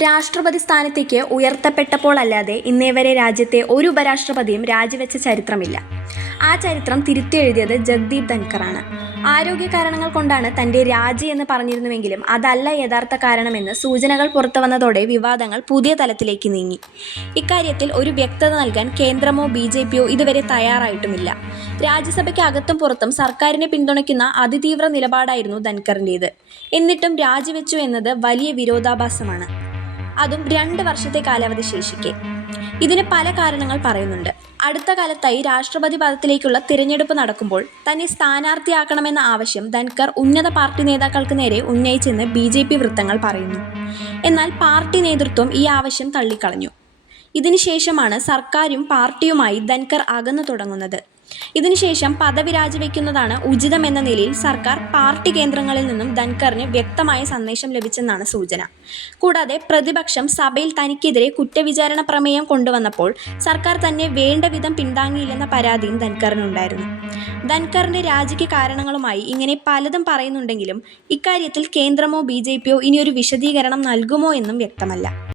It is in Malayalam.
രാഷ്ട്രപതി സ്ഥാനത്തേക്ക് ഉയർത്തപ്പെട്ടപ്പോഴല്ലാതെ ഇന്നേവരെ രാജ്യത്തെ ഒരു ഉപരാഷ്ട്രപതിയും രാജിവെച്ച ചരിത്രമില്ല. ആ ചരിത്രം തിരുത്തിയെഴുതിയത് ജഗ്ദീപ് ധൻഖറാണ്. ആരോഗ്യ കാരണങ്ങൾ കൊണ്ടാണ് തന്റെ രാജി എന്ന് പറഞ്ഞിരുന്നുവെങ്കിലും അതല്ല യഥാർത്ഥ കാരണമെന്ന് സൂചനകൾ പുറത്തുവന്നതോടെ വിവാദങ്ങൾ പുതിയ തലത്തിലേക്ക് നീങ്ങി. ഇക്കാര്യത്തിൽ ഒരു വ്യക്തത നൽകാൻ കേന്ദ്രമോ BJPയോ ഇതുവരെ തയ്യാറായിട്ടുമില്ല. രാജ്യസഭയ്ക്ക് അകത്തും പുറത്തും സർക്കാരിനെ പിന്തുണയ്ക്കുന്ന അതിതീവ്ര നിലപാടായിരുന്നു ധൻഖറിൻ്റേത്. എന്നിട്ടും രാജിവെച്ചു എന്നത് വലിയ വിരോധാഭാസമാണ്. അതും 2 വർഷത്തെ കാലാവധി ശേഷിക്കെ. ഇതിന് പല കാരണങ്ങൾ പറയുന്നുണ്ട്. അടുത്ത കാലത്തായി രാഷ്ട്രപതി പദത്തിലേക്കുള്ള തിരഞ്ഞെടുപ്പ് നടക്കുമ്പോൾ തന്നെ സ്ഥാനാർത്ഥിയാക്കണമെന്ന ആവശ്യം ധൻഖർ ഉന്നത പാർട്ടി നേതാക്കൾക്ക് നേരെ ഉന്നയിച്ചെന്ന് BJP വൃത്തങ്ങൾ പറയുന്നു. എന്നാൽ പാർട്ടി നേതൃത്വം ഈ ആവശ്യം തള്ളിക്കളഞ്ഞു. ഇതിനുശേഷമാണ് സർക്കാരും പാർട്ടിയുമായി ധൻഖർ അകന്നു തുടങ്ങുന്നത്. ഇതിനുശേഷം പദവി രാജിവെക്കുന്നതാണ് ഉചിതമെന്ന നിലയിൽ സർക്കാർ പാർട്ടി കേന്ദ്രങ്ങളിൽ നിന്നും ധൻഖറിന് വ്യക്തമായ സന്ദേശം ലഭിച്ചെന്നാണ് സൂചന. കൂടാതെ പ്രതിപക്ഷം സഭയിൽ തനിക്കെതിരെ കുറ്റവിചാരണ പ്രമേയം കൊണ്ടുവന്നപ്പോൾ സർക്കാർ തന്നെ വേണ്ട വിധം പിന്താങ്ങിയില്ലെന്ന പരാതിയും ധൻഖറിനുണ്ടായിരുന്നു. ധൻഖറിന്റെ രാജിക്ക് കാരണങ്ങളുമായി ഇങ്ങനെ പലതും പറയുന്നുണ്ടെങ്കിലും ഇക്കാര്യത്തിൽ കേന്ദ്രമോ BJPയോ ഇനിയൊരു വിശദീകരണം നൽകുമോ എന്നും വ്യക്തമല്ല.